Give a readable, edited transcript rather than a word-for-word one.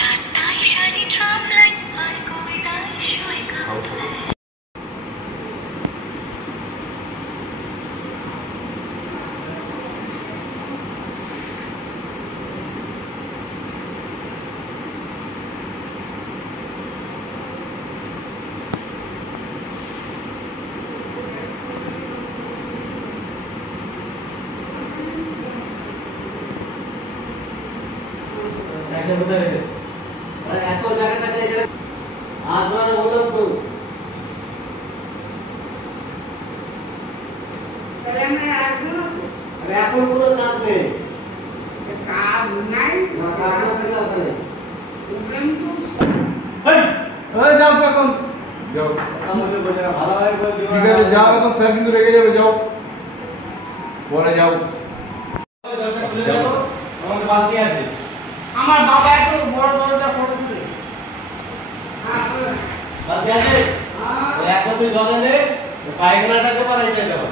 রাস্তায় সাজি tram line আর কবিতায় শুয়ে কাঁদলে এত জায়গাটাতে আসবার হলো তো তাহলে আমরা আসবো না তো? আরে এখন কোনো কাজ নেই কাজ নাই না কাজ না থাকলে আসে নেই প্রবলেম তো এই যাও এখন যাও আমাদের বোঝা ভালো হয় বলছি ঠিক আছে যাও এখন স্যার কিন্তু রেগে যাবে যাও বলে যাও আমাদের বালতি আছে আমার বাবা এত বড় বড়টা ফটো তুলে বালতি আছে ওই এক বোতল জল এনে পায়খানাটাকে পারাইতে দেবো